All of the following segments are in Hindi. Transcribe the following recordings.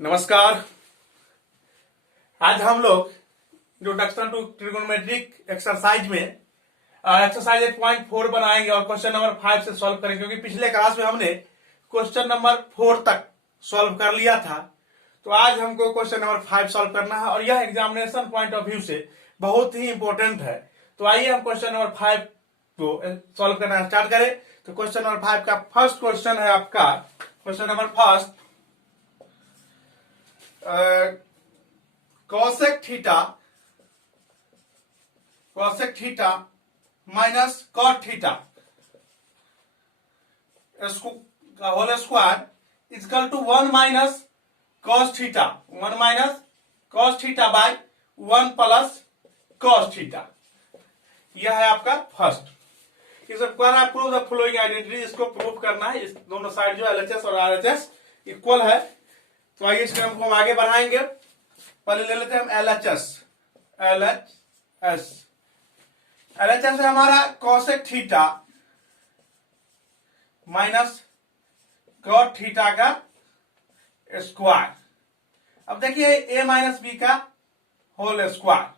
नमस्कार। आज हम लोग इंट्रोडक्शन टू ट्रिगोनोमेट्रिक एक्सरसाइज में एक्सरसाइज 8.4 बनाएंगे और क्वेश्चन नंबर 5 से सॉल्व करेंगे, क्योंकि पिछले क्लास में हमने क्वेश्चन नंबर 4 तक सॉल्व कर लिया था। तो आज हमको क्वेश्चन नंबर 5 सॉल्व करना है और यह एग्जामिनेशन पॉइंट ऑफ व्यू से बहुत ही इंपॉर्टेंट है। तो आइए हम क्वेश्चन नंबर 5 को सॉल्व करना स्टार्ट करें। तो क्वेश्चन नंबर 5 का फर्स्ट क्वेश्चन है आपका, question number first, cosec theta minus cot theta whole square equal to 1 minus cos theta, 1 minus cos theta by 1 plus cos theta. यह है आपका फर्स्ट। इस प्रूव द फॉलोइंग आइडेंटिटी, इसको प्रूव करना है। इस दोनों साइड जो एलएचएस और आरएचएस इक्वल है। तो आइए इस क्रम को हम आगे बढ़ाएंगे। पहले ले लेते हैं हम एलएचएस है हमारा cosec theta minus cot theta का स्क्वायर। अब देखिए ए माइनस बी का होल स्क्वायर।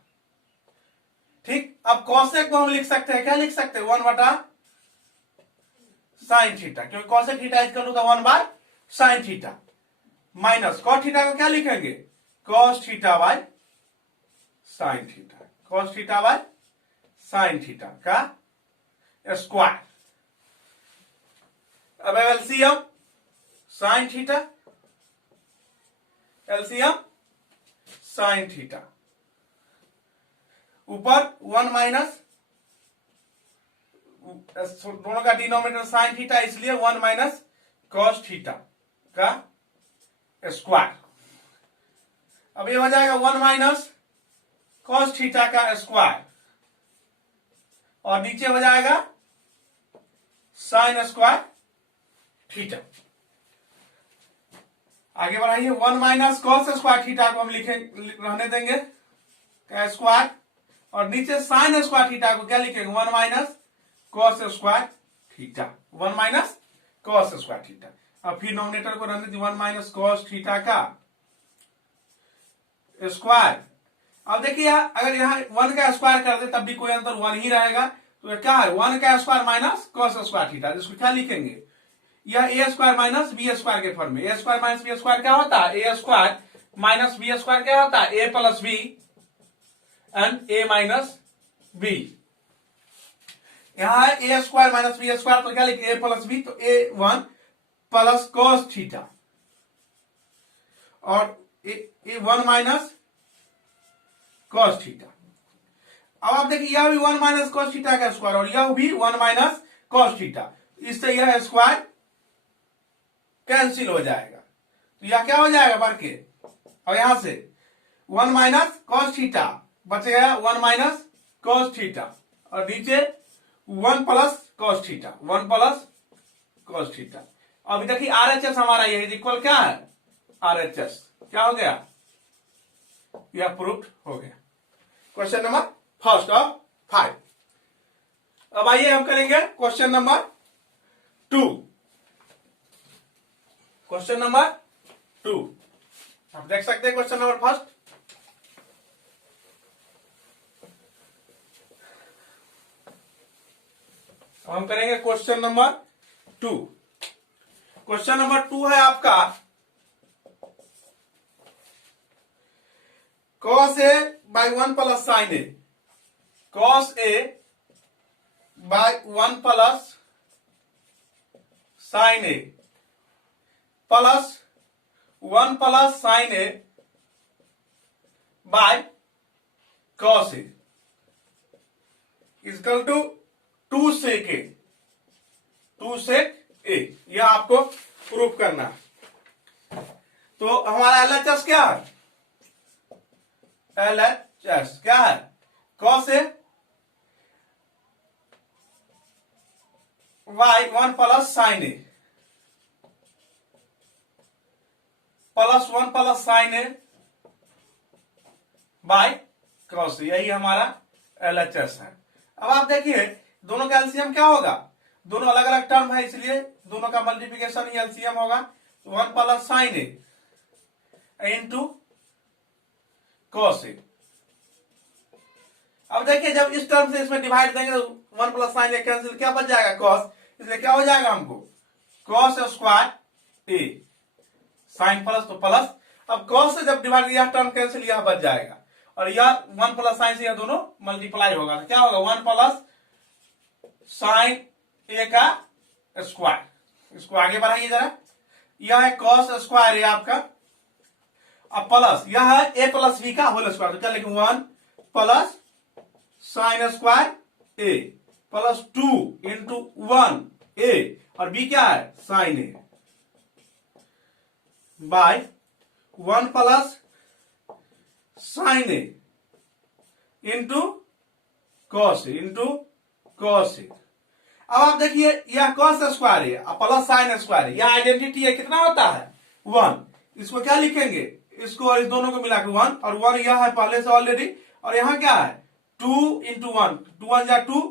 ठीक, अब कोसेक को हम लिख सकते हैं, क्या लिख सकते हैं, 1 बटा साइन थीटा, क्योंकि cosec theta is equal to 1 by sine theta, minus cot theta को क्या लिखेंगे, cos theta by sine theta, cos theta by sine theta का स्क्वायर। अब LCM sine theta, LCM sine theta, ऊपर 1 माइनस, दोनों का डिनोमिनेटर साइन थीटा, इसलिए 1 माइनस कॉस थीटा का स्क्वायर। अब ये हो जाएगा 1 माइनस कॉस थीटा का स्क्वायर और नीचे हो जाएगा साइन स्क्वायर थीटा। आगे बढ़ाइए, 1 माइनस कॉस स्क्वायर थीटा को हम रहने देंगे का स्क्वायर और नीचे साइन स्क्वायर थीटा को क्या लिखेंगे, 1 minus cos square theta, 1 minus cos square theta. अब फिर नॉमिनेटर को रहने दीजिए 1 माइनस कॉस थीटा का स्क्वायर। अब देखिए अगर यहाँ 1 का स्क्वायर कर दे तब भी कोई अंतर 1 ही रहेगा। तो क्या है, 1 का square minus cos square theta, जिसको क्या लिखेंगे, यह A square minus B square के फॉर्म में। A square minus B square क्या होता है, A square minus B square क्या होता है, A plus B and A minus B. यहां है A square minus B square, तो क्या लिखे, ए प्लस बी, तो ए 1 प्लस कॉस थीटा और ए 1 माइनस कॉस थीटा। अब आप देखिए यह भी 1 माइनस कॉस थीटा का स्क्वायर और यह भी 1 माइनस कॉस थीटा, इससे यह स्क्वायर कैंसिल हो जाएगा। तो यह क्या हो जाएगा बढ़ के, और यहां से 1 माइनस कॉस थीटा बच गया, 1 माइनस कॉस थीटा और नीचे 1 plus cos theta, 1 plus cos theta. अभी देखिए आरएचएस हमारा ये इक्वल क्या है, आरएचएस क्या हो गया, यह प्रूफ हो गया। Question number first of 5। अब आइए हम करेंगे क्वेश्चन नंबर 2। क्वेश्चन नंबर 2 आप देख सकते हैं क्वेश्चन नंबर फर्स्ट। अब हम करेंगे क्वेश्चन नंबर 2। क्वेश्चन नंबर 2 है आपका, cos a by 1 plus sine A, cos a by 1 plus sine A plus 1 plus sine A by cos a is equal to 2 sec A, 2 sec A. यह आपको प्रूफ करना है। तो हमारा एलएचएस क्या है, एलएचएस क्या है, cos A by 1 plus sine A plus 1 plus sine A by cos, यही हमारा एलएचएस है। अब आप देखिए दोनों का एलसीएम क्या होगा, दोनों अलग अलग टर्म है इसलिए दोनों का मल्टीप्लिकेशन ही एलसीएम होगा। 1 plus sine A into cos A. अब देखिए जब इस टर्म से इसमें डिवाइड देंगे तो 1 प्लस साइन ए कैंसिल, क्या बच जाएगा कॉस, इसलिए क्या हो जाएगा हमको cos square A, sign plus तो प्लस। अब कॉस से जब डिवाइड यह टर्म कैंसिल, यह बच जाएगा और यह 1 प्लस साइन से यह दोनों मल्टीप्लाई होगा तो क्या होगा 1 प्लस साइन ए का स्क्वायर। इसको आगे बढ़ाइए जरा, यह है कॉस स्क्वायर ए आपका, अब प्लस यह है ए प्लस बी का होल स्क्वायर, तो क्या लिखें 1 plus sine square A plus 2 into 1 ए और बी क्या है sign A by 1 plus sine A into cos A into cos A. अब आप देखिए यह कॉस स्क्वायर है और प्लस साइन स्क्वायर है, यह आइडेंटिटी है कितना होता है 1, इसको क्या लिखेंगे इसको और इस दोनों को मिलाकर 1 और 1 यह है पहले से ऑलरेडी, और यहां क्या है 2 इंटू 1, 2 1 जा 2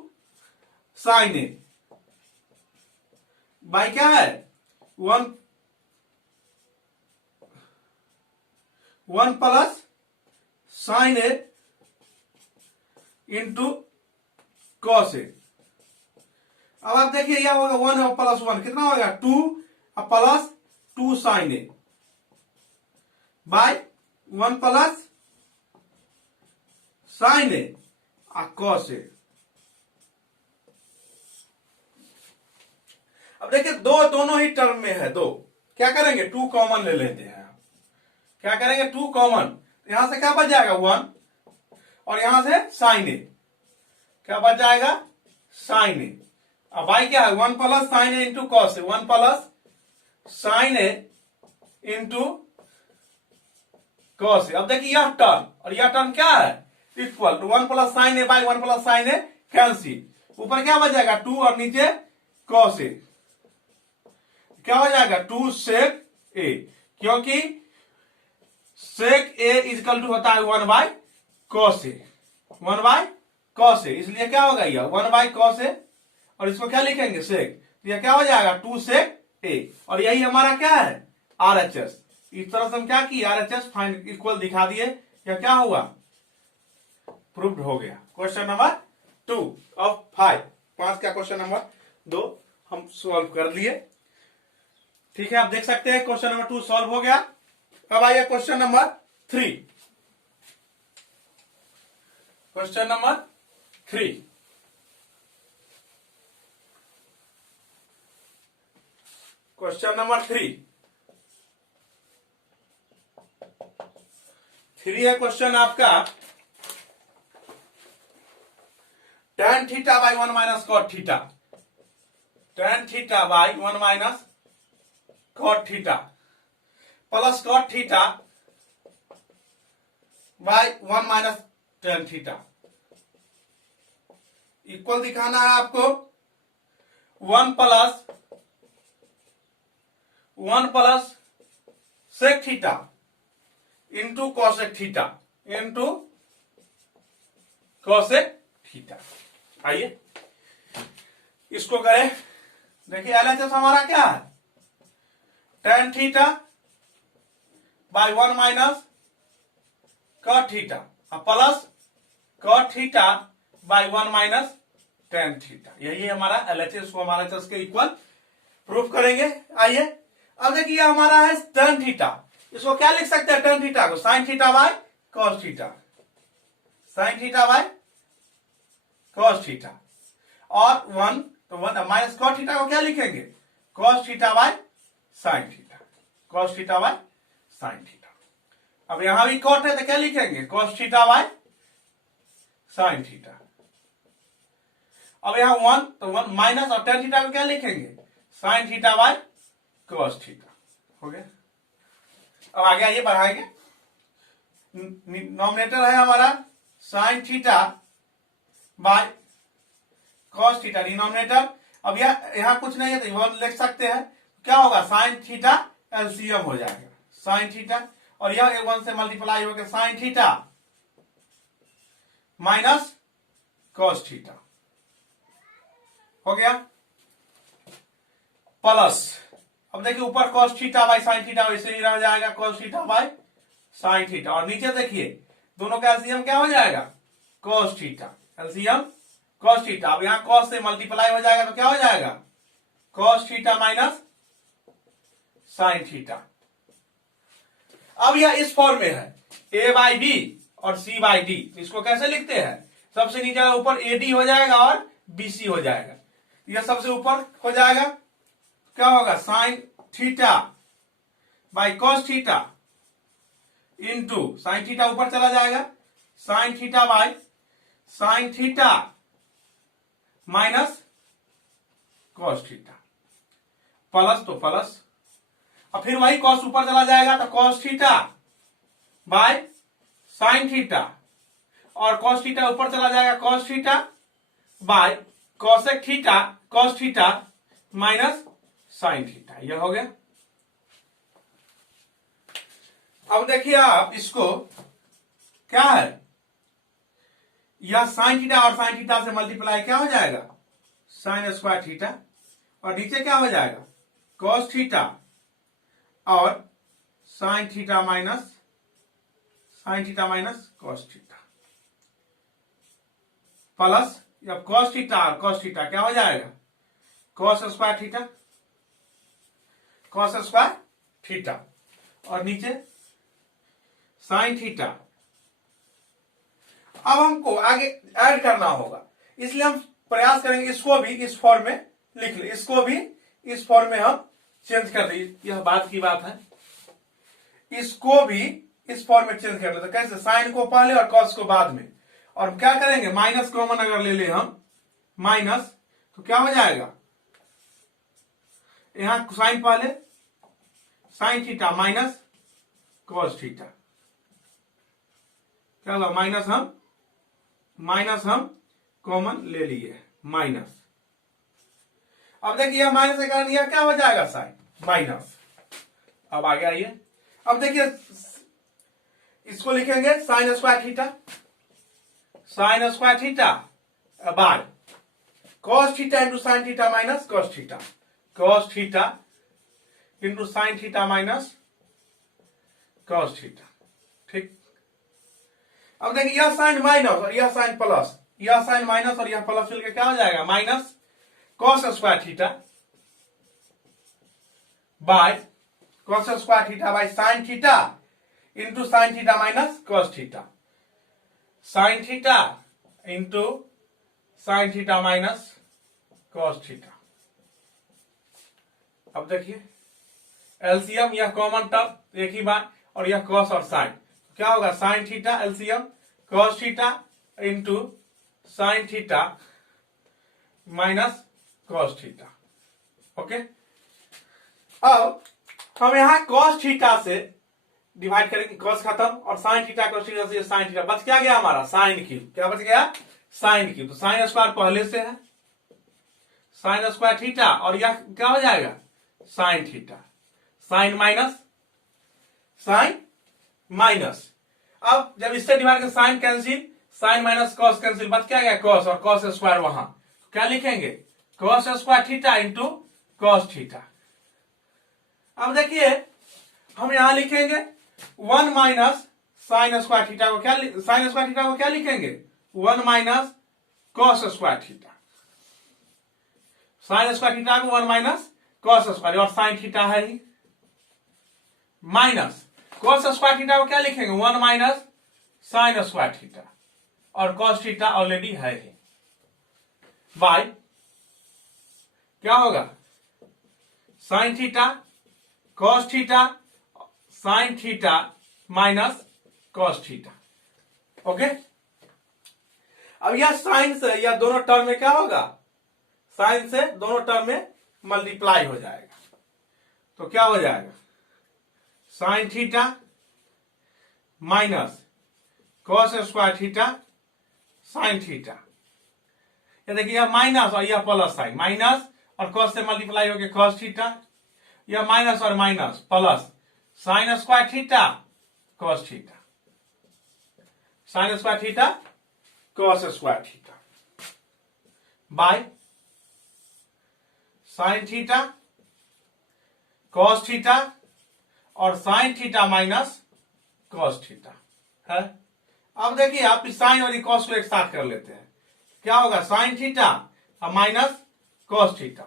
साइन ए बाई क्या है 1 plus sine A into cos A. अब आप देखिए यह होगा 1 और प्लस 1 कितना होगा 2 और plus 2 sign A by 1 plus sine A और कॉस ए। अब देखिए दोनों ही टर्म में है 2, क्या करेंगे 2 कॉमन ले लेते हैं, क्या करेंगे 2 कॉमन, यहां से क्या बच जाएगा 1 और यहां से साइन ए, क्या बच जाएगा साइन ए। अब भाई क्या है 1 plus sine A into cos A, 1 plus sine A into cos A. अब देखिए यह टर्म और यह टर्म क्या है equal to 1 plus sine A by 1 plus sine A cancel, ऊपर क्या बच जाएगा 2 और नीचे कॉस ए, क्या हो जाएगा 2 सेक ए, क्योंकि सेक ए इजकल टू होता है 1 by cos A, 1 by cos A, इसलिए क्या होगा यह 1 बाय कॉस ए और इसको क्या लिखेंगे सेक, तो यह क्या हो जाएगा 2 सेक ए और यही हमारा क्या है आरएचएस। इस तरह से हम क्या किए आरएचएस फाइंड इक्वल दिखा दिए, यह क्या हुआ प्रूव्ड हो गया। क्वेश्चन नंबर 2 ऑफ 5 का क्वेश्चन नंबर 2 हम सॉल्व कर लिए, ठीक है। आप देख सकते हैं क्वेश्चन नंबर 2 सॉल्व हो गया। अब आइए question number 3, question number 3, question number 3 है क्वेश्चन आपका tan theta by 1 minus cot theta, tan theta by 1 minus cot theta plus cot theta by 1 minus tan theta equal दिखाना है आपको 1 plus sec theta into cosec theta into cosec theta. आइए इसको करें, देखिए एलएचएस हमारा क्या है tan theta by 1 minus cot theta plus cot theta by 1 minus tan theta, यही है हमारा एलएचएस को हमारा एलएचएस के इक्वल प्रूफ करेंगे। आइए अब देखिए हमारा है tan थीटा, इसको क्या लिख सकते हैं tan थीटा को sin theta by cos theta, sin theta by cos theta और 1 तो 1 माइनस cos थीटा को क्या लिखेंगे cos theta bye sin theta, cos theta bye sin theta. अब यहां भी cot है तो क्या लिखेंगे cos theta bye sin theta. अब यहां 1 तो 1 माइनस और tan थीटा को क्या लिखेंगे sin theta by cos theta, हो गया। अब आगे आइए बढ़ाएंगे, नॉमिनेटर है हमारा sin theta by cos theta denominator. अब यहां कुछ नहीं है तो 1 लिख सकते हैं, क्या होगा sin थीटा एलसीएम हो जाएगा sin थीटा और यह 1 से मल्टीप्लाई होकर sin theta minus cos theta हो गया प्लस। अब देखिए ऊपर cos theta by sin theta वैसे ही रह जाएगा cos theta by sine theta, और नीचे देखिए दोनों का एलसीएम क्या हो जाएगा, cos theta, LCM cos theta. अब यहां कॉस से मल्टीप्लाई हो जाएगा तो क्या हो जाएगा, cos theta minus sine theta. अब यह इस फॉर्म में है ए बाई बी और सी बाई डी, इसको कैसे लिखते हैं, सबसे नीचे ऊपर ए डी हो जाएगा और बी सी हो जाएगा, यह सबसे ऊपर हो जाएगा, क्या होगा sine theta by cos theta into sine theta ऊपर चला जाएगा, sine theta by sine theta minus cos theta, plus तो प्लस, और फिर वही कॉस ऊपर चला जाएगा तो cos theta by sine theta, और कॉस थीटा ऊपर चला जाएगा cos theta bye cosec theta, cos theta minus sine theta, यह हो गया। अब देखिए आप इसको क्या है, यह साइन थीटा और साइन थीटा से मल्टीप्लाई क्या हो जाएगा, साइन स्क्वायर थीटा, और नीचे क्या हो जाएगा कॉस थीटा और sine theta minus cos theta, plus अब कॉस थीटा और कॉस थीटा क्या हो जाएगा, कॉस स्क्वायर थीटा, और नीचे साइन थीटा। अब हमको आगे ऐड करना होगा, इसलिए हम प्रयास करेंगे इसको भी इस फॉर्म में लिख ले, इसको भी इस फॉर्म में हम चेंज कर दें, यह बात की बात है, इसको भी इस फॉर्म में चेंज कर ले, तो कैसे, साइन को पहले और कॉस को बाद में, और क्या करेंगे माइनस कॉमन अगर ले ले हम माइनस, तो क्या हो जाएगा, यहां साइन पहले sign theta minus cos theta, क्या होगा माइनस हम कॉमन ले लिए माइनस, अब देखिए यह माइनस के कारण यह क्या हो जाएगा साइन माइनस। अब आगे आइए, अब देखिए इसको लिखेंगे sine square theta by cos theta into sine theta minus cos theta into sine theta minus cos theta, ठीक। अब देखिए यह साइन माइनस और यह साइन प्लस, यह साइन माइनस और यह प्लस मिलकर क्या हो जाएगा, minus cos square theta bye cos square theta by sine theta into sine theta minus cos theta, sine theta into sine theta minus cos theta. अब देखिए एलसीएम, यह कॉमन टर्म एक ही बार, और यह कॉस और साइन, क्या होगा sign theta LCM cos theta into sine theta minus cos theta, okay. अब हम यहां कॉस थीटा से डिवाइड करेंगे, कॉस खत्म, और साइन थीटा कॉस थीटा से साइन थीटा, बच क्या गया हमारा साइन क्यूब, क्या बच गया साइन क्यूब, तो साइन स्क्वायर पहले से है साइन स्क्वायर थीटा, और यह क्या हो जाएगा साइन थीटा, साइन माइनस, अब जब इससे डिवाइड कर sine cancel, sine minus cos cancel, बच क्या गया कॉस, और कॉस स्क्वायर वहां, क्या लिखेंगे cos square theta into cos theta. अब देखिए हम यहां लिखेंगे 1 माइनस साइन स्क्वायर थीटा को, क्या साइन स्क्वायर थीटा को क्या लिखेंगे 1 minus cos square theta, sine square theta को 1 माइनस कॉस स्क्वायर, और साइन थीटा है ही, माइनस कॉस स्क्वायर थीटा को क्या लिखेंगे 1 माइनस साइन स्क्वायर थीटा, और कॉस थीटा ऑलरेडी है ही, बाय क्या होगा sign theta cos theta sine theta minus cos theta, okay. अब यह साइन से यह दोनों टर्म में क्या होगा, साइन से दोनों टर्म में मल्टीप्लाई हो जाएगा, तो क्या हो जाएगा sine theta minus cos square theta sine theta, ये देखिए यह माइनस और यह प्लस साइन, माइनस और कॉस से मल्टीप्लाई हो गया कॉस थीटा, यह माइनस और minus plus sine square theta cos theta, sine square theta cos square theta by sine theta cos theta और sine theta minus cos theta है। अब देखिए आप इस साइन और कॉस को एक साथ कर लेते हैं, क्या होगा sign theta minus cos theta,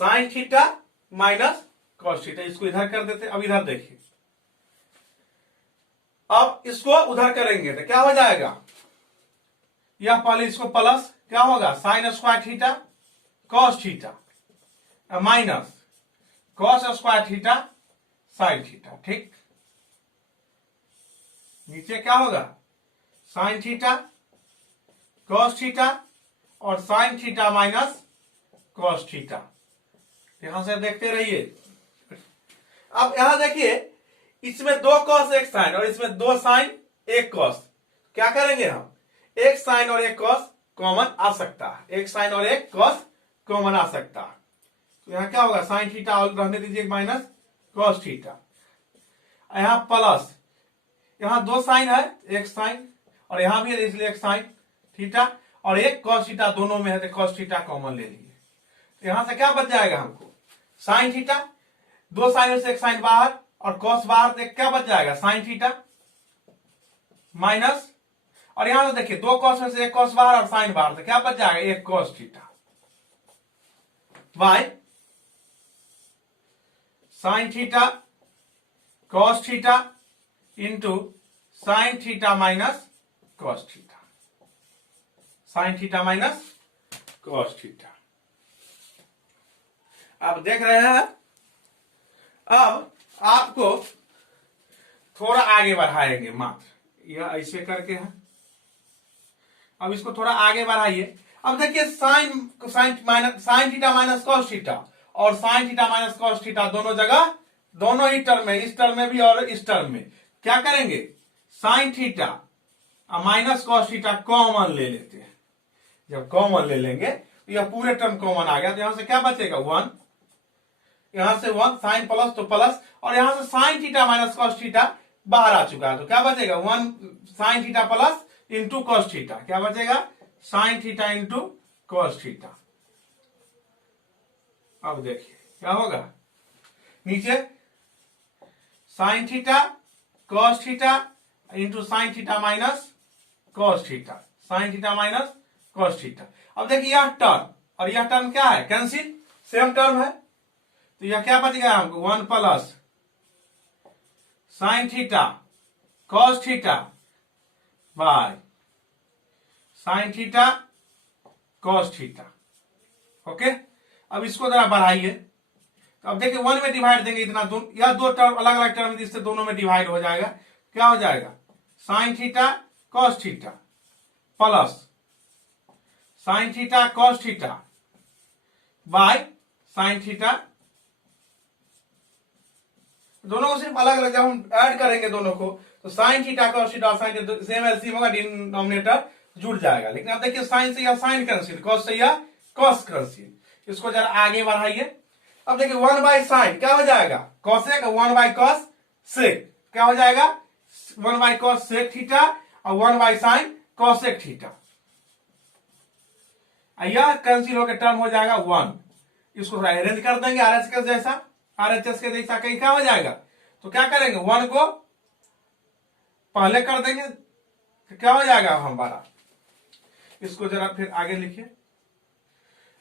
sine theta minus cos theta. इसको इधर कर देते हैं। अब इधर देखिए, अब इसको उधर करेंगे तो क्या हो जाएगा, यह पहले इसको प्लस क्या होगा sign square theta cos theta minus cos square theta sine theta. ठीक, नीचे क्या होगा साइन थीटा कॉस थीटा और sine theta minus cos theta. यहां से देखते रहिए। अब यहां देखिए इसमें दो कॉस एक साइन और इसमें दो साइन एक कॉस, क्या करेंगे हम, एक साइन और एक कॉस कॉमन आ सकता है, एक साइन और एक कॉस कॉमन आ सकता है। तो यहां क्या होगा साइन थीटा रहने दीजिए माइनस कॉस थीटा, यहां प्लस, यहां दो साइन है एक साइन और यहां भी है इसलिए एक साइन थीटा और एक कॉस थीटा दोनों में है तो कॉस थीटा कॉमन ले लीजिए। तो यहां से क्या बच जाएगा हमको साइन थीटा, दो साइन से एक साइन बाहर और कॉस बाहर, तो क्या बच जाएगा साइन थीटा माइनस, और यहां से देखिए दो कॉस में से एक कॉस बाहर और साइन बाहर, तो क्या बच जाएगा एक cos theta by sine theta cos theta into sine theta minus cos theta, sine theta minus cos theta. आप देख रहे हैं। अब आपको थोड़ा आगे बढ़ाएंगे मात्र, यह ऐसे करके है। अब इसको थोड़ा आगे बढ़ाइए। अब देखिए sine sine theta minus cos theta और sine theta minus cos theta दोनों जगह, दोनों ही टर्म में, इस टर्म में भी और इस टर्म में, क्या करेंगे sign theta minus cos theta common ले लेते हैं। जब कॉमन ले लेंगे तो यह पूरे टर्म कॉमन आ गया, तो यहां से क्या बचेगा वन, यहां से वन साइन प्लस तो प्लस, और यहां से sign theta minus cos theta बाहर आ चुका है, तो क्या बचेगा one sine theta plus into cos theta, क्या बचेगा sine theta into cos theta. अब देखिए क्या होगा, नीचे sign theta cos theta into sine theta minus cos theta, sine theta minus cos theta. अब देखिए यह टर्म और यह टर्म क्या है कैंसिल, सेम टर्म है, तो यह क्या बच गया हमको one plus sign theta cos theta by sine theta cos theta. Okay, अब इसको जरा बढ़ाइए। तो अब देखिए वन में डिवाइड देंगे इतना, यह दो टर्म अलग अलग टर्म जिससे दोनों में डिवाइड हो जाएगा, क्या हो जाएगा sine theta cos theta plus sign theta cos theta by sine theta, दोनों को सिर्फ अलग अलग जब हम ऐड करेंगे दोनों को तो sign theta cos theta sine theta same LCM होगा, डिनोमिनेटर जुड़ जाएगा। लेकिन अब देखिए साइन से यह साइन कैंसिल, कॉस से यह कॉस कैंसिल, इसको जरा आगे बढ़ाइए। अब देखिए वन बाय साइन क्या हो जाएगा cosec, one by cosec क्या हो जाएगा one by cosec theta और one by sine cosec theta, यह कैंसिल होकर टर्म हो जाएगा वन। इसको थोड़ा अरेंज कर देंगे आरएचएस जैसा, आरएचएस के जैसा कहीं क्या हो जाएगा, तो क्या करेंगे वन को पहले कर देंगे तो क्या हो जाएगा हमारा, इसको जरा फिर आगे लिखिए।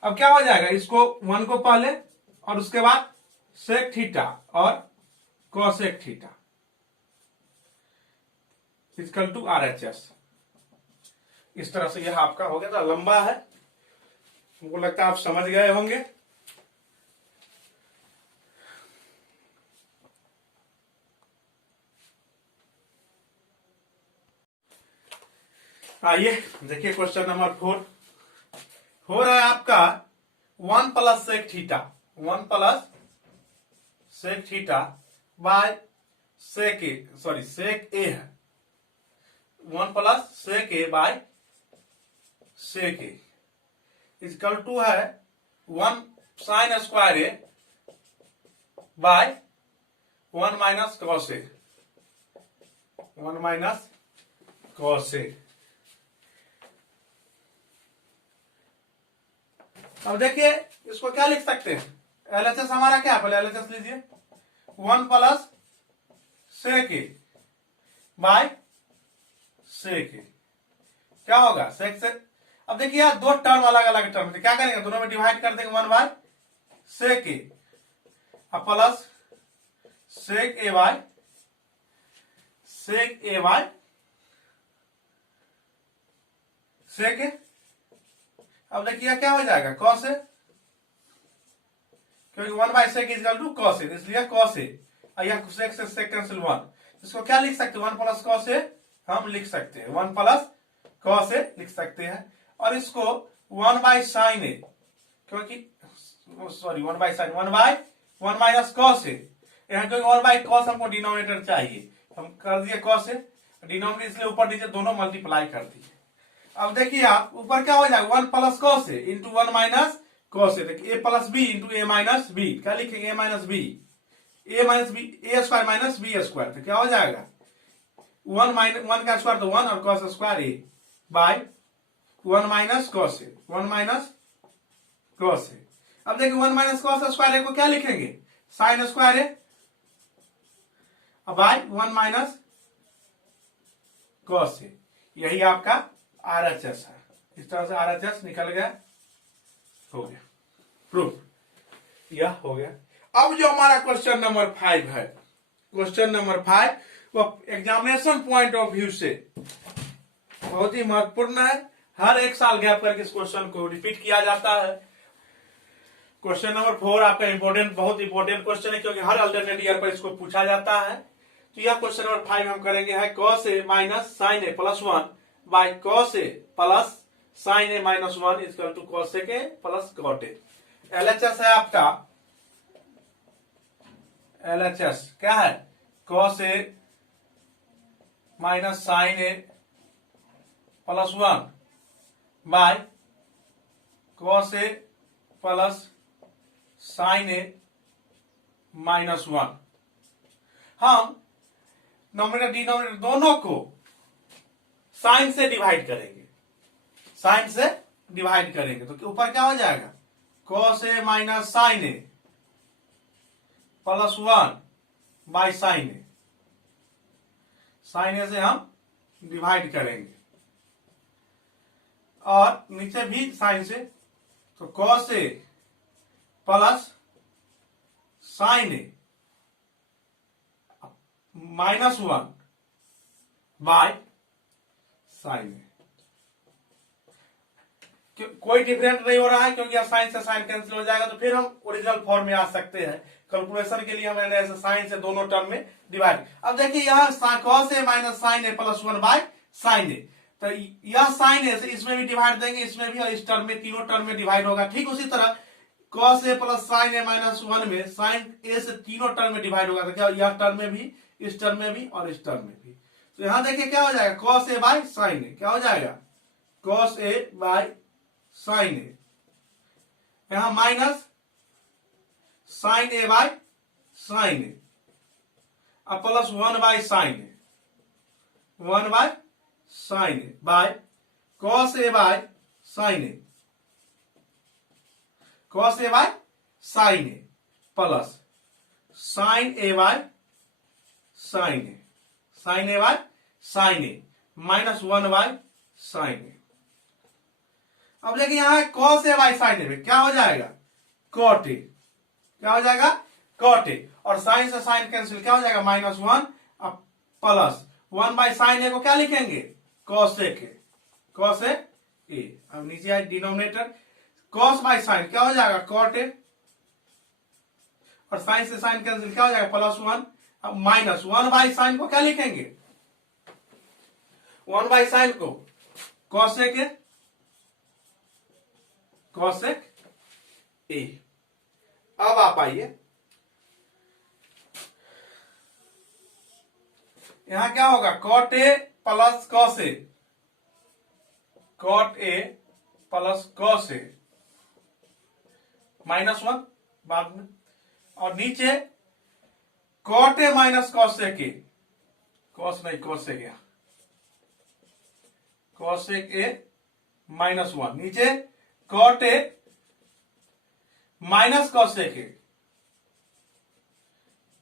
अब क्या हो जाएगा, इसको वन को पहले और उसके बाद सेक थीटा और cosec theta equal to RHS. इस तरह से यह आपका हो गया था, लंबा है, मुझको लगता है आप समझ गए होंगे। आइए देखिए क्वेश्चन नंबर 4 हो रहा है आपका one plus sec theta, one plus sec theta by sec A, sorry sec A है, one plus sec A by sec A equal to है one sine square A by one minus cos A, one minus cos A. अब देखिए इसको क्या लिख सकते हैं, एलएचएस हमारा क्या, पहले एलएचएस लीजिए, one plus sec A by sec A. क्या होगा सेक से, अब देखिए यार दो टर्म अलग अलग टर्म थे, क्या करेंगे दोनों में डिवाइड कर देंगे 1 बाय सेक ए अब plus sec A by sec A by sec A. अब देखिए क्या हो जाएगा कॉस ए, क्योंकि 1 by sec is equal to cos A, इसलिए कॉस ए और यह सेक से सेक कैंसिल 1, इसको क्या लिख सकते हैं 1 प्लस कॉस ए हम लिख सकते हैं, 1 प्लस कॉस ए लिख सकते हैं। और इसको 1 बाय साइन ए, क्योंकि sorry 1 by sine 1 by 1 minus cos A, यहाँ क्योंकि 1 बाय कॉस हमको डिनोमिनेटर चाहिए, हम कर दिए कॉस ए, डिनोमिनेटर इसलिए ऊपर नीचे दोनों मल्टीप्लाई कर दिए। अब देखिए आप ऊपर क्या हो जाएगा 1 plus cos A into 1 minus cos ए, देखिए ए plus B into A minus B, क्या लिखेंगे ए माइनस बी, ए माइनस बी ए स्क्वायर माइनस बी स्क्वायर, तो क्या हो जाएगा 1 माइनस 1 का स्क्वायर तो 1 और cos square A by 1 minus cos A, 1 minus cos A. अब देखिए 1 माइनस कॉस स्क्वायर ए को क्या लिखेंगे sine square A by 1 minus cos ए, यही आपका आरएचएस है। इस तरह से आरएचएस निकल गया, हो गया प्रूफ, यह हो गया। अब जो हमारा क्वेश्चन नंबर 5 है, क्वेश्चन नंबर 5 वो एग्जामिनेशन पॉइंट ऑफ व्यू से बहुत ही महत्वपूर्ण है, हर एक साल गैप करके इस क्वेश्चन को रिपीट किया जाता है। क्वेश्चन नंबर 4 आपका इंपोर्टेंट, बहुत इंपोर्टेंट क्वेश्चन है, क्योंकि हर अल्टरनेट ईयर पर इसको पूछा जाता है। तो यह क्वेश्चन नंबर 5 हम करेंगे है cos A minus sine A plus 1 by cos A plus sine A minus 1 equal to cos A के प्लस कॉट ए। एलएचएस है आपका, एलएचएस क्या है cos A minus sine A plus 1 by cos A plus sine A minus 1। हम नॉमिनेटर डिनोमिनेटर दोनों को साइन से डिवाइड करेंगे, साइन से डिवाइड करेंगे तो ऊपर क्या हो जाएगा cos A minus sine A plus 1 by sine A, sine A से हम डिवाइड करेंगे और नीचे भी साइन से, तो cos A plus sine A minus 1 by sine A. कोई डिफरेंट नहीं हो रहा है क्योंकि अब साइन से साइन कैंसिल हो जाएगा, तो फिर हम ओरिजिनल फॉर्म में आ सकते हैं। कैलकुलेशन के लिए हमने ऐसे साइन से दोनों टर्म में डिवाइड। अब देखिए यहाँ cos A minus sine A plus 1 by sine A, तो यह साइन ए से इसमें भी डिवाइड देंगे, इसमें भी और इस टर्म में, तीनों टर्म में डिवाइड होगा। ठीक उसी तरह cos A plus sine A minus 1 में साइन ए से तीनों टर्म में डिवाइड होगा, तो क्या यह टर्म में भी, इस टर्म में भी और इस टर्म में भी। तो यहां देखिए क्या हो जाएगा cos A by sine A, क्या हो जाएगा cos A by sine A, यहां minus sine A by sine A, अब plus 1 by sine A, 1 by sine A by cos A by sine A, cos A by sine A plus sine A by sine A, sine A by sine A minus 1 by sine A. अब लेकिन यहां है कॉस ए बाय साइन ए में क्या हो जाएगा कॉट ए, क्या हो जाएगा कॉट ए, और साइन से साइन कैंसिल, क्या हो जाएगा माइनस 1 अब प्लस 1 बाय साइन ए को क्या लिखेंगे कॉस ए के, कॉस ए। अब नीचे आए डिनोमिनेटर, कॉस बाय साइन क्या हो जाएगा कॉट ए, और साइन से साइन कैंसिल क्या हो जाएगा प्लस 1, अब माइनस 1 बाय साइन को क्या लिखेंगे 1 बाय साइन को कॉसेक ए, कॉसेक ए। अब आप आइए यहां क्या होगा cot A plus cos A, cot A plus cos A minus 1 बाद में, और नीचे cot A minus cosec A, cos नहीं cosec A, cosec A minus 1, नीचे cot A minus cosec A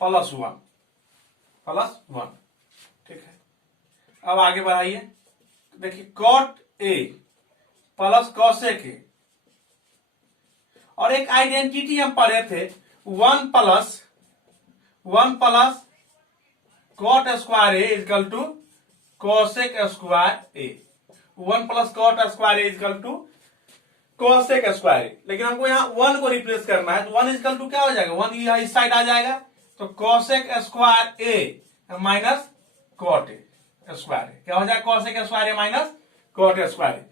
plus 1, plus 1। ठीक है, अब आगे बढ़ाइए, देखिए cot A plus cosec A, और एक आइडेंटिटी हम पढ़े थे 1 plus cot square A equal to cosec square A. 1 plus cot square A equal to cosec square A, लेकिन हमको यहाँ 1 को रिप्लेस करना है, तो 1 इजकल टू क्या हो जाएगा, 1 यहाँ इस साइड आ जाएगा, तो cosec square A minus cot A square A, क्या हो जाएगा, cosec square A minus cot square A.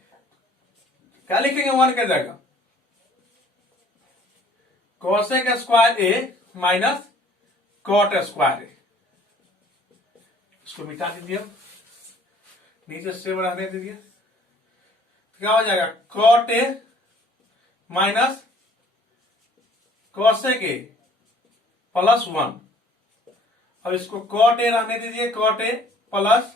क्या लिखेंगे 1 के जगह, cosec square A minus cot square A. इसको मिटा दीजिए, नीचे सेम रहने दीजिए, तो क्या हो जाएगा, cot A minus cosec A plus 1। अब इसको कॉट ए रहने दीजिए, cot A plus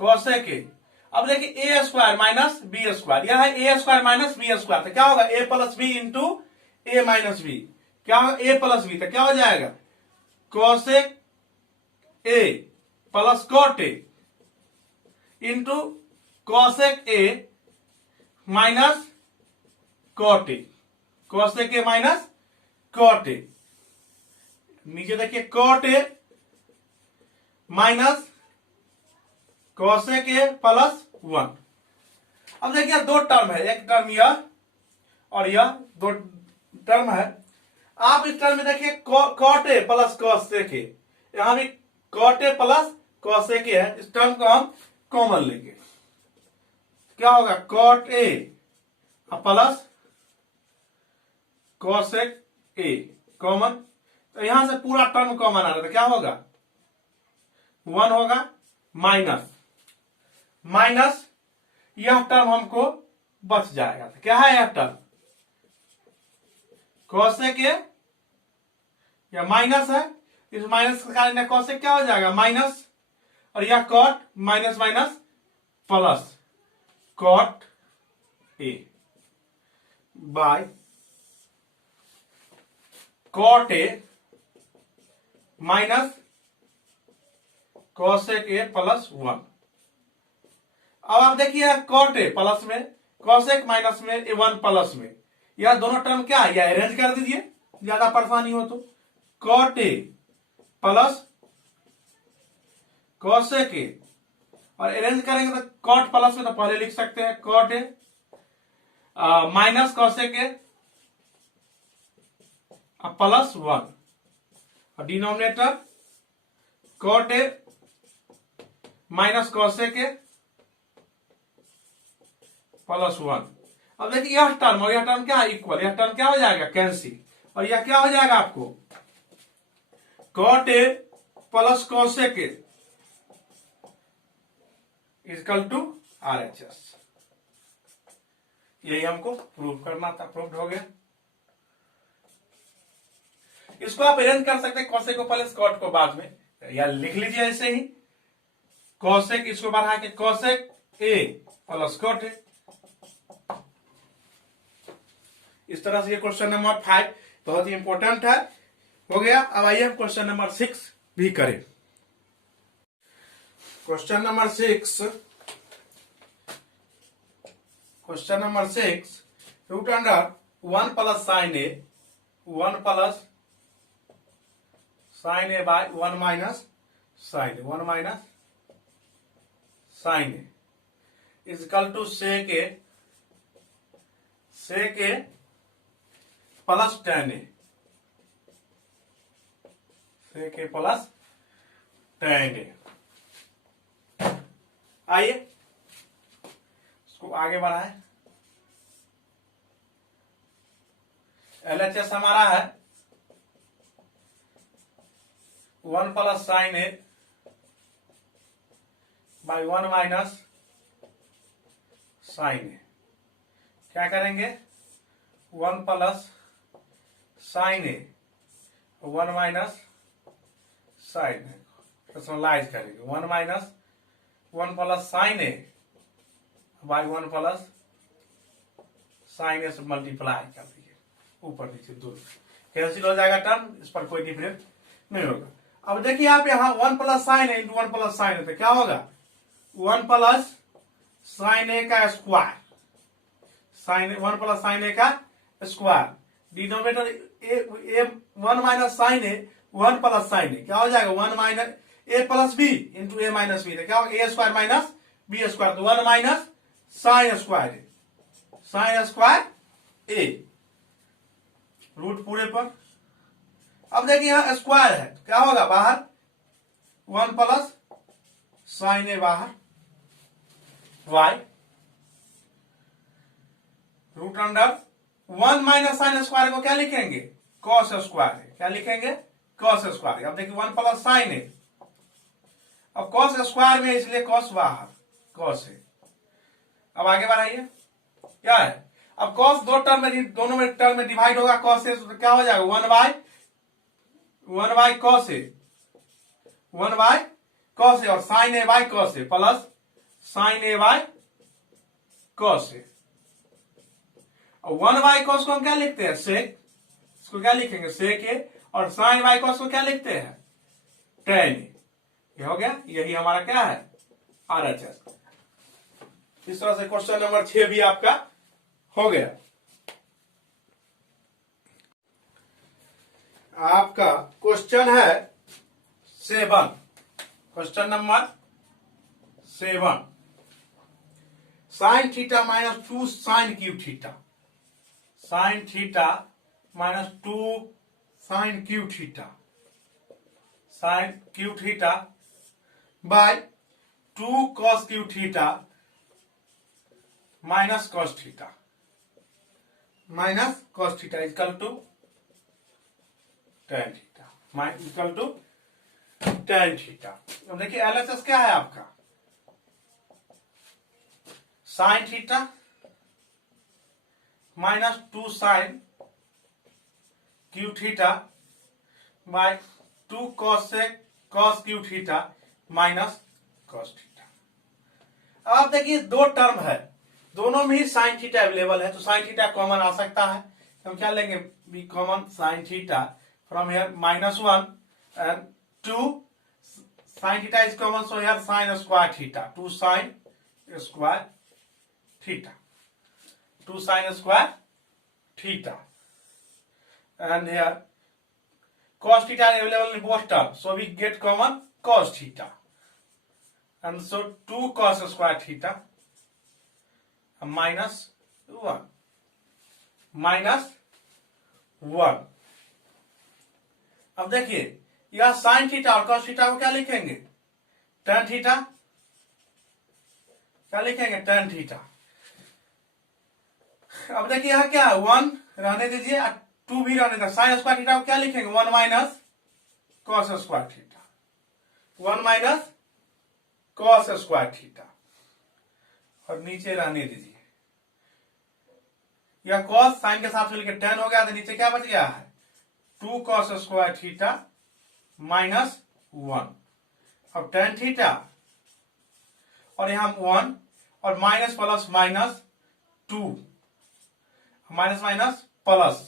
cosec A. अब देखिए A square minus B square, यह है A square minus B square, तो क्या होगा A plus B into A minus B, क्या होगा ए प्लस बी, तो क्या हो जाएगा cosec A plus cot A into cosec A minus cot A, cosec A minus cot ए। नीचे देखिए cot A minus cosec A plus 1। अब देखिए दो टर्म है, एक टर्म यह और यह दो टर्म है। आप इस टर्म में देखिए cot A plus cosec A, यहां भी cot A plus cosec A है, इस टर्म को हम कॉमन लेंगे, क्या होगा cot A plus cosec A common, तो यहां से पूरा टर्म कॉमन आ रहा था, क्या होगा 1 होगा, माइनस यह टर्म हमको बच जाएगा, तो क्या है यह टर्म कॉसेक ए, यह माइनस है, इस माइनस के कारण कॉसेक क्या हो जाएगा माइनस, और यह cot minus minus plus cot A by cot A minus cosec A plus 1। अब आप देखिए कॉट ए प्लस में, कॉसेक माइनस में, ए 1 प्लस में, यह दोनों टर्म क्या है, यह अरेंज कर दीजिए ज्यादा परेशानी हो तो, cot A plus cosec A, और अरेंज करेंगे तो कॉट प्लस में तो पहले लिख सकते हैं cot A minus cosec A plus 1, और denominator cot A minus cosec A plus 1। अब देखिए यह टर्म और यह टर्म क्या है इक्वल, यह टर्म क्या हो जाएगा कैंसिल, और यह क्या हो जाएगा आपको cot A plus cosec A equal to RHS। यही हमको प्रूव करना था, प्रूव हो गया। इसको आप अरेंज कर सकते हैं, कॉसेक को प्लस कॉट को बाद में, या लिख लीजिए ऐसे ही, कॉसेक इसको बढ़ा के cosec A plus cot A. इस तरह से ये क्वेश्चन नंबर 5 बहुत ही इंपॉर्टेंट है, हो गया। अब आइए हम क्वेश्चन नंबर 6 भी करें। Question number 6 root under 1 plus sine A, 1 plus sine A by 1 minus sine A, 1 minus sine A is equal to sec A plus tan A, sec A plus tan A. आइए इसको आगे बढ़ाएं। LHS हमारा है 1 plus sine A by 1 minus sine A. क्या करेंगे 1 plus sine A 1 minus sine A पर्सनलाइज करेंगे, 1 minus 1 plus sine A by 1 plus sine A से मल्टीप्लाई कर दीजिए, ऊपर नीचे दूर कैंसिल हो जाएगा टर्म, इस पर कोई डिफरेंस नहीं होगा। अब देखिए आप यहाँ 1 प्लस साइन है इंटू 1 प्लस साइन है तो क्या होगा 1 प्लस साइन ए का square, sine 1 plus sine A का square, denominator A 1 minus sine A 1 plus sine A क्या हो जाएगा 1 minus A plus B into A minus B, तो क्या होगा A square minus B square, तो 1 minus sine square A, sine square A root पूरे पर। अब देखिए यहां स्क्वायर है तो क्या होगा बाहर 1 प्लस साइन ए बाहर by root under 1 minus sine square को क्या लिखेंगे कॉस स्क्वायर है, क्या लिखेंगे कॉस स्क्वायर। अब देखिए 1 प्लस साइन है, अब कॉस स्क्वायर में इसलिए कॉस बाहर कॉस है। अब आगे बढ़ाइए क्या है, अब कॉस दो टर्म में दोनों में टर्म में डिवाइड होगा कॉस से, तो क्या हो जाएगा 1 by cos A, 1 by cos A और sine A by cos A plus sine A by cos A. और 1 बाय कॉस को हम क्या लिखते हैं सेक, इसको क्या लिखेंगे सेक ए, और साइन बाय कॉस को क्या लिखते हैं टेन ए। ये हो गया, यही हमारा क्या है आरएचएस। इस तरह से क्वेश्चन नंबर 6 भी आपका हो गया। आपका क्वेश्चन है 7, question number 7, sine theta minus 2 sine cube theta, sine theta minus 2 sine cube theta, sine cube theta by 2 cos cube theta minus cos theta, minus cos theta equal to tan theta equal to tan theta. अब देखिए एलएचएस क्या है आपका sine theta minus 2 sine cube theta by 2 cos से cos cube theta minus cos theta. अब देखिए दो टर्म है, दोनों में ही साइन थीटा अवेलेबल है, तो साइन थीटा कॉमन आ सकता है, हम क्या लेंगे B common sine theta from here -1 and 2 sine theta is common, so here sine square theta 2 sine square theta, 2 sine square theta and here cos theta is available in both terms, so we get common cos theta, and so 2 cos square theta minus 1 minus 1। अब देखिए यह साइन थीटा और cos थीटा को क्या लिखेंगे tan थीटा, क्या लिखेंगे tan थीटा। अब देखिए यहां क्या है 1 रहने दीजिए, 2 भी रहने दीजिए, साइन स्क्वायर थीटा को क्या लिखेंगे 1 minus cos square theta, 1 minus cos square theta, और नीचे रहने दीजिए यह कॉस साइन के साथ मिलकर tan हो गया, तो नीचे क्या बच गया है 2 कॉस स्क्वायर थीटा माइनस 1। अब tan थीटा और यहां 1 और minus plus minus 2, minus minus plus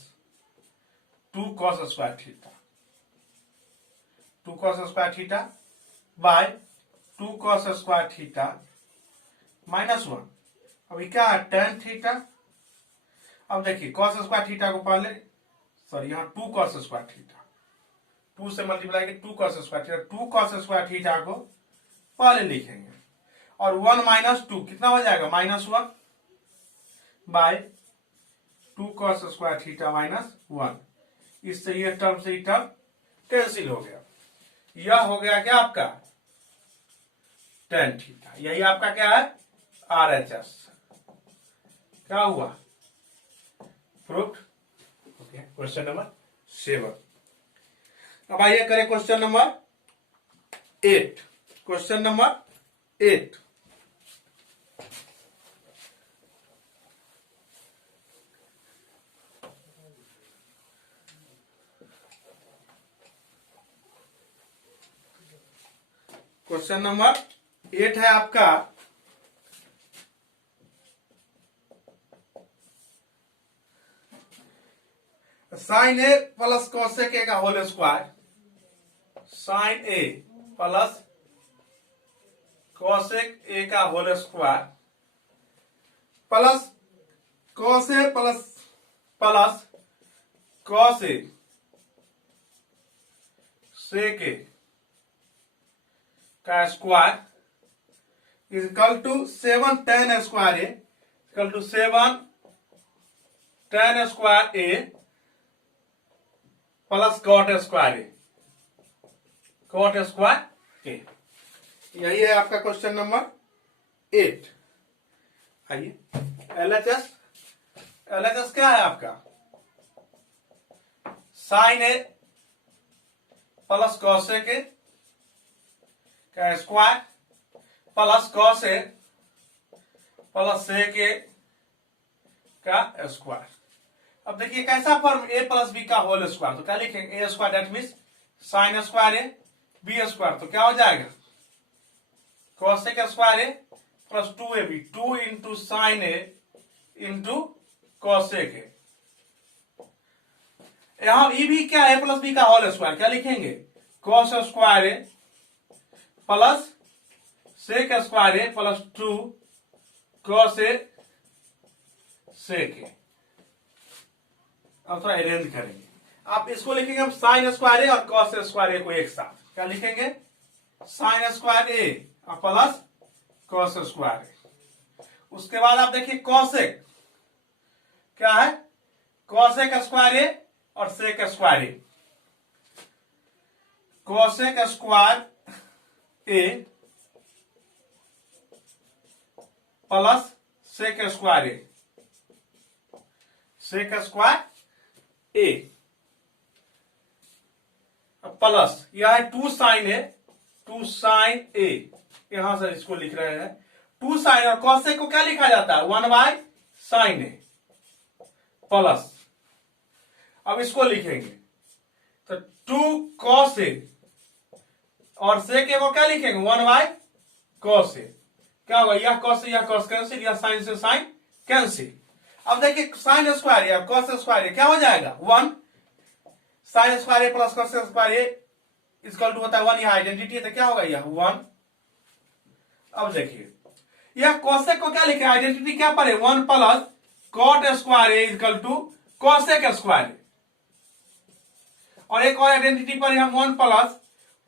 2 cos square theta, 2 cos square theta by 2 cos square theta minus 1। अभी क्या है tan थीटा, अब देखिए cos स्क्वायर थीटा को पहले सॉरी यहां 2 cos स्क्वायर थीटा, 2 से मल्टीप्लाई के 2 cos square theta, 2 cos square theta को पहले लिखेंगे, और 1 माइनस 2 कितना हो जाएगा -1 by 2 cos square theta minus 1। इससे ये टर्म से ये टर्म कैंसिल हो गया, यह हो गया क्या आपका tan थीटा, यही आपका क्या है आरएचएस। क्या हुआ प्रूफ। Okay question number 7। अब आइए करें question number 8, question number 8। Question number 8 है आपका sine A plus cosec A का whole square, sine A plus cosec A का whole square plus cos A plus cos A sec A का square equal to 7 tan square A equal to 7 tan square A plus cot square A A. यही है आपका क्वेश्चन नंबर 8। आइए एलएचएस क्या है आपका? Sine A plus cosec A का square plus cos A plus sec A का स्क्वायर। अब देखिए कैसा फॉर्म ए प्लस बी का होल स्क्वायर, तो क्या लिखेंगे? A square that means sine square A B square, तो क्या हो जाएगा? Cosec square A plus 2ab 2 into sine A into cosec A. यहां ई भी क्या है? ए प्लस बी का होल स्क्वायर, क्या लिखेंगे? Cos square A plus sec square A plus 2 cos A sec A. अब थोड़ा अरेंज करेंगे, आप इसको लिखेंगे हम साइन स्क्वायर ए और कॉस स्क्वायर ए को एक साथ, क्या लिखेंगे? Sine square A plus cos square ए। उसके बाद आप देखिए कॉसेक क्या है? कॉसेक स्क्वायर ए और सेक square A. Cosec square A plus sec square A, sec square A plus यह है 2 साइन ए, 2 साइन ए, यहां से इसको लिख रहे हैं 2 साइन, और कॉसेक को क्या लिखा जाता है? 1 बाय साइन ए प्लस, अब इसको लिखेंगे तो 2 कॉस ए और सेक ए को क्या लिखेंगे? 1 बाय कॉस ए। क्या होगा? यह कॉस से यह कॉस कैंसिल, यह साइन से साइन कैंसिल। अब देखिए साइन स्क्वायर या कॉस स्क्वायर ए क्या हो जाएगा? 1 sine square A plus cos square A equal to होता है 1, यह आइडेंटिटी है तो क्या होगा? यह 1। अब देखिए यह कॉसेक को क्या लिखे? आइडेंटिटी क्या पर है? 1 plus cot square A equal to cosec square A, और एक और आइडेंटिटी पर हम 1 plus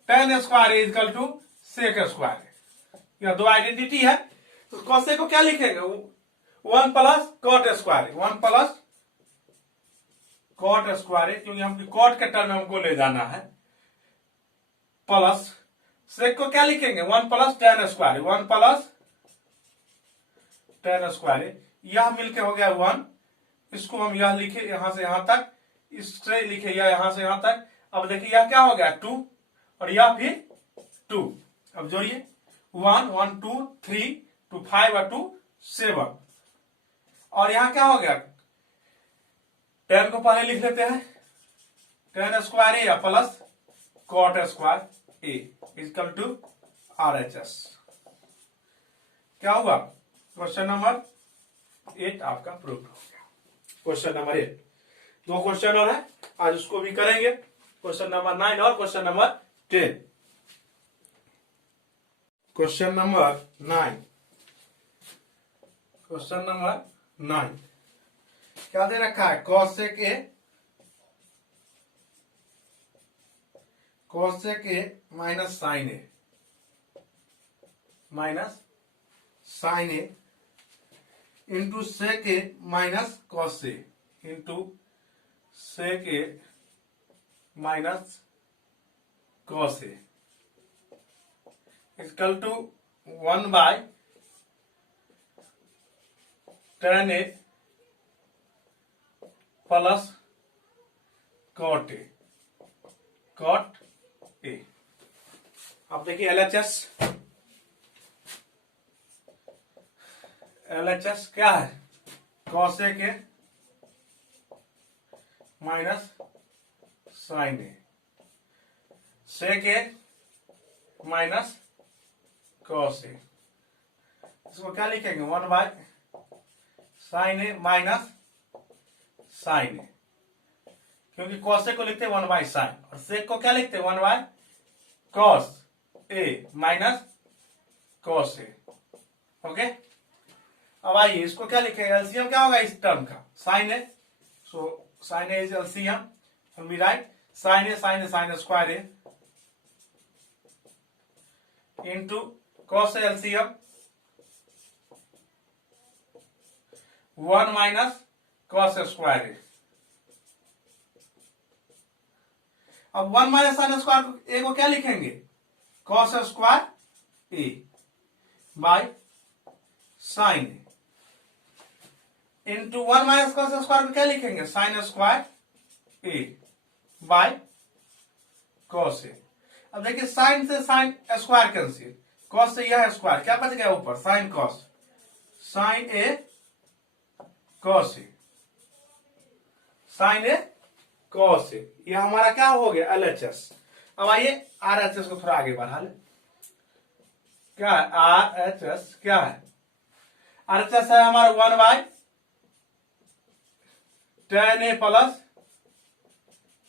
tan square A equal to sec square A. यह दो आइडेंटिटी है, तो कॉसेक को क्या लिखेंगे? 1 plus cot square A, 1 plus cot square ए, क्योंकि हम कॉट के टर्म में हमको ले जाना है, प्लस सेक को क्या लिखेंगे? 1 plus tan square A, 1 plus tan square A. यह मिलके हो गया 1, इसको हम यह लिखे यहां से यहां तक, इससे लिखे यहां से यहां तक। अब देखिए यह क्या हो गया? 2, और यह फिर 2। अब जोड़िए 1 1 2 3 2 5 और 2 7, और यहां क्या हो गया? tan को पहले लिख लेते हैं, tan square A plus cot square A equal to RHS। क्या होगा? क्वेश्चन नंबर 8 आपका प्रूव हो गया। क्वेश्चन नंबर 8, 2 क्वेश्चन और है, आज उसको भी करेंगे। क्वेश्चन नंबर 9 और question number 10। Question number 9, question number 9 क्या दे रखा है? Cosec A minus sine A into sec A minus cos A into sec A minus cos A equal to 1 by tan A plus cot A. अब देखिए एलएचएस क्या है? Cosec A minus sine A, sec A minus cos A. इसको क्या लिखेंगे? 1 by sine A minus sine A, क्योंकि कॉसेक को लिखते हैं 1 बाय साइन, और सेक को क्या लिखते हैं? 1 by cos A minus cos A. Okay, अब आइए इसको क्या लिखेगा, एलसीएम क्या होगा इस टर्म का, sine A. So sine A is LCM, we write sine A sine square A into cos LCM 1 minus cos square A. अब 1 माइनस साइन स्क्वायर ए को क्या लिखेंगे, cos square A by sine A into 1 minus cos square को क्या लिखेंगे, sine square A by cos A. अब देखिए साइन से साइन स्क्वायर कैंसिल, कॉस से यह स्क्वायर, क्या बच गया ऊपर, sine cos, sign A cos A, sine A cos ए, यह हमारा क्या हो गया एलएचएस। अब आइए आरएचएस को थोड़ा आगे बढ़ा ले, क्या है आरएचएस, क्या है आरएचएस है हमारा 1 by tan A plus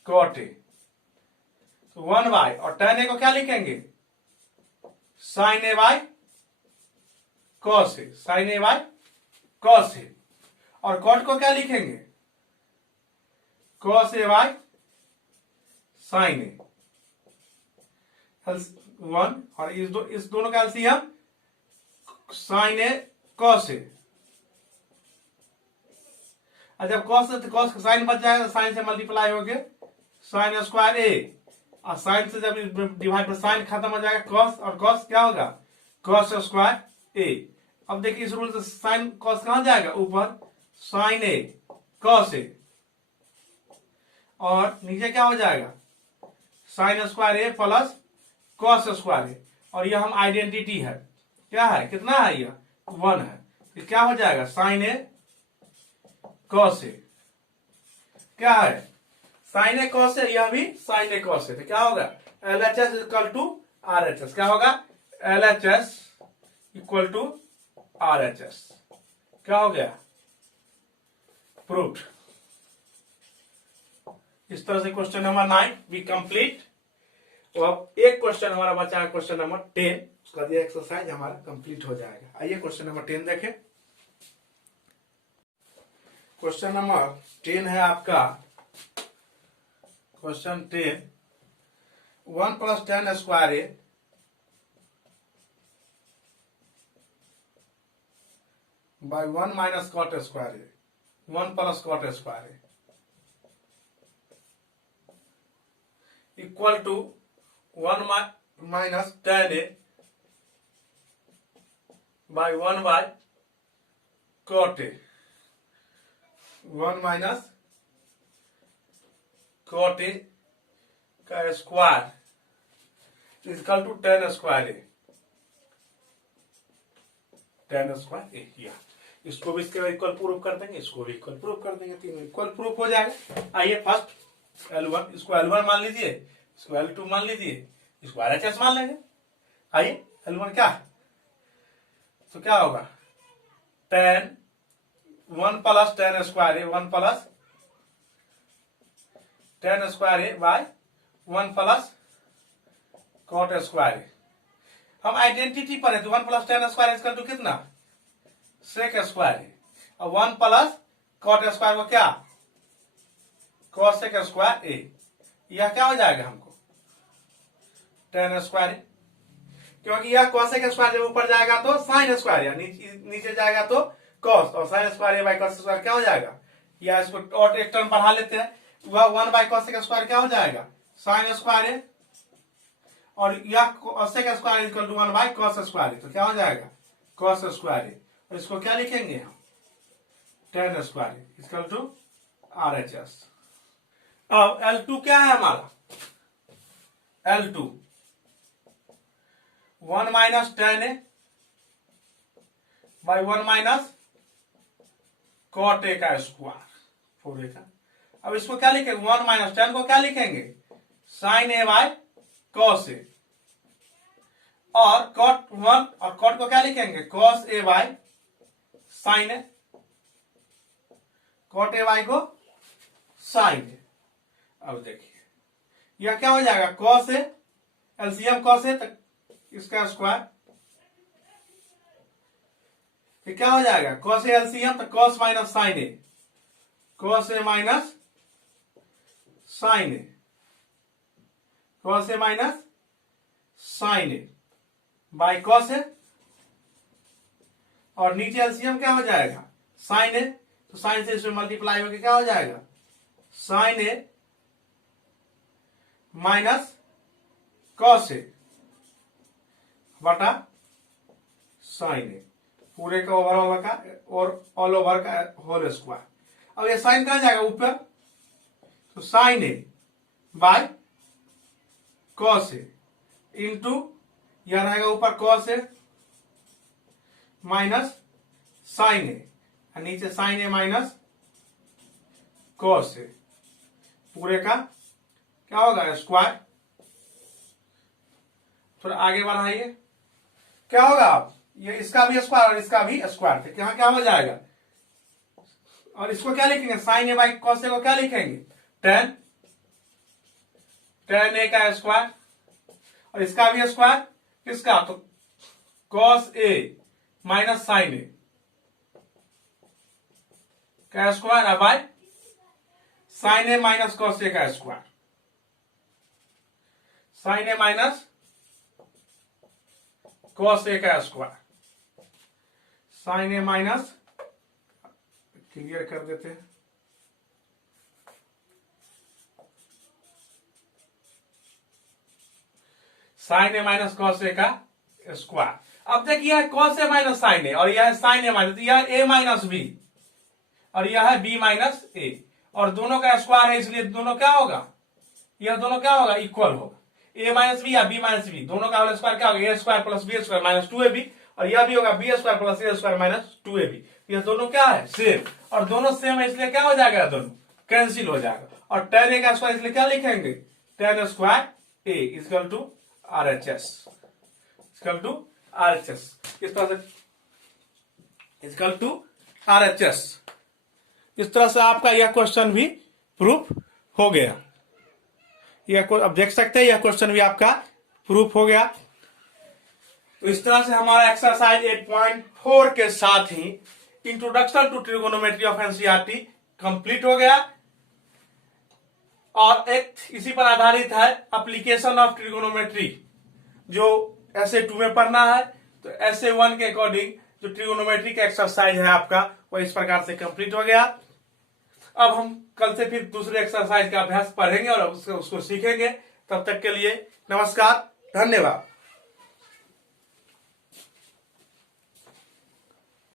cot A, 1 by और tan ए को क्या लिखेंगे, sine A by cos A, sine A by cos A, और कॉट को क्या लिखेंगे, cos A by sine A, 1 और इस दोनों का LCM sine A cos A. जब कॉस से कॉस साइन बच जाएगा, साइन से मल्टीप्लाई हो गए साइन स्क्वायर ए, और साइन से जब डिवाइड पर साइन खत्म हो जाएगा कॉस, और कॉस क्या होगा, कॉस स्क्वायर ए। अब देखिए इस रूल से साइन कॉस कहां जाएगा, ऊपर साइन ए कॉस ए, और नीचे क्या हो जाएगा, sign square A plus cos square A, और यह हम आइडेंटिटी है, क्या है, कितना है, यह 1 है, तो क्या हो जाएगा, साइन ए कॉस ए, क्या है, साइन ए कॉस ए, यह भी साइन ए कॉस ए, तो क्या होगा, एलएचएस इक्वल टू आरएचएस, क्या होगा, एलएचएस इक्वल टू आरएचएस, क्या हो गया, प्रूव्ड। इस तरह से क्वेश्चन नंबर 9 भी कंप्लीट। तो अब एक क्वेश्चन हमारा बचा है, क्वेश्चन नंबर 10, उसका ये एक्सरसाइज हमारा कंप्लीट हो जाएगा। आइए क्वेश्चन नंबर 10 देखें। क्वेश्चन नंबर 10 है आपका, question 10, 1 plus tan square A by 1 minus cot square A, 1 plus cot square A equal to 1 minus tan A by 1 by cot A, 1 minus cot A का square equal to tan square A, tan square A. या इसको भी इसके इक्वल प्रूफ कर देंगे, इसको भी इक्वल प्रूफ कर देंगे, तीनों इक्वल प्रूफ हो जाएगा। आइए फर्स्ट L1, इसको L1 मान लीजिए, इसको L2 मान लीजिए, इसको RHS मान लेंगे। आइए L1 क्या है, तो क्या होगा, tan 1 plus tan square A, 1 plus tan square A by 1 plus cot square A. हम आइडेंटिटी पर है, तो 1 plus tan square equal to कितना, सेक स्क्वायर है, और 1 प्लस कॉट स्क्वायर को क्या, कॉस सेक स्क्वायर ए, यह क्या हो जाएगा हमको, tan स्क्वायर ए, क्योंकि यह cos सेक स्क्वायर जब ऊपर जाएगा तो साइन स्क्वायर, या नीचे जाएगा तो कॉस, और sign square A by cos square क्या हो जाएगा, या इसको और एक टर्म बढ़ा लेते हैं, वह 1 बाय कॉस सेक स्क्वायर क्या हो जाएगा, साइन स्क्वायर ए, और यह sec square equal to 1 by cos square, तो क्या हो जाएगा, कॉस स्क्वायर ए, और इसको क्या लिखेंगे हम, tan square equal to RHS। अब L2 क्या है हमारा, L2 1 minus tan A by 1 minus cot A का स्क्वायर, 4a का। अब इसको क्या लिखेंगे, 1 माइनस tan को क्या लिखेंगे, sine A by cos A, और कॉट 1 और कॉट को क्या लिखेंगे, cos A by sine A, cot A by को साइन ए। अब देखिए यह क्या हो जाएगा, कॉस ए एलसीएम कॉस है तो इसका स्क्वायर, तो क्या हो जाएगा कॉस ए एलसीएम तो cos minus sine A, cos A minus sine A, cos A minus sine A by cos A, और नीचे एलसीएम क्या हो जाएगा साइन ए, तो साइन से इसमें मल्टीप्लाई होकर क्या हो जाएगा sine A minus cos A बटा साइन ए, पूरे का ओवरऑल का और ऑल ओवर का होल स्क्वायर। अब ये साइन कहां जाएगा ऊपर, तो sine A by cos A into यह रहेगा ऊपर cos A minus sine A, और नीचे sine A minus cos A, पूरे का क्या होगा स्क्वायर। थोड़ा आगे बढ़ाइए, क्या होगा आप ये इसका भी स्क्वायर और इसका भी स्क्वायर, तो यहां क्या हो जाएगा, और इसको क्या लिखेंगे साइन ए बाई कॉस ए को क्या लिखेंगे टेन, टेन ए का स्क्वायर, और इसका भी स्क्वायर किसका तो cos A minus sine A का square by sine A minus cos A का square, sine A minus cos A का square, sine A minus, clear कर देते हैं, sine A minus cos A का स्क्वायर। अब देखिए यह cos A minus sine A और यह है साइन ए माइनस, यह ए माइनस बी और यह है बी माइनस ए, और दोनों का स्क्वायर है इसलिए दोनों क्या होगा, यह दोनों क्या होगा इक्वल होगा, ए माइनस बी या बी माइनस बी दोनों का होल स्क्वायर क्या होगा A square plus B square minus 2ab, और यह भी होगा B square plus A square minus 2ab। ये दोनों क्या है सेम, और दोनों सेम है इसलिए क्या हो जाएगा दोनों कैंसिल हो जाएगा, और टेन ए का स्क्वायर इसलिए क्या लिखेंगे tan square A equal to RHS, equal to RHS, इस तरह से इक्वल टू RHS। इस तरह से आपका यह क्वेश्चन भी प्रूफ हो गया, यह अब देख सकते हैं यह क्वेश्चन भी आपका प्रूफ हो गया। तो इस तरह से हमारा एक्सरसाइज 8.4 के साथ ही introduction to trigonometry of NCERT complete हो गया, और एक इसी पर आधारित है एप्लीकेशन ऑफ ट्रिगोनोमेट्री जो ऐसे 2 में पढ़ना है। तो ऐसे 1 के अकॉर्डिंग जो ट्रिगोनोमेट्री का एक्सरसाइज है आपका वो इस प्रकार से कंप्लीट हो गया। अब हम कल से फिर दूसरे एक्सरसाइज का अभ्यास पढ़ेंगे और उसको सीखेंगे। तब तक के लिए नमस्कार, धन्यवाद।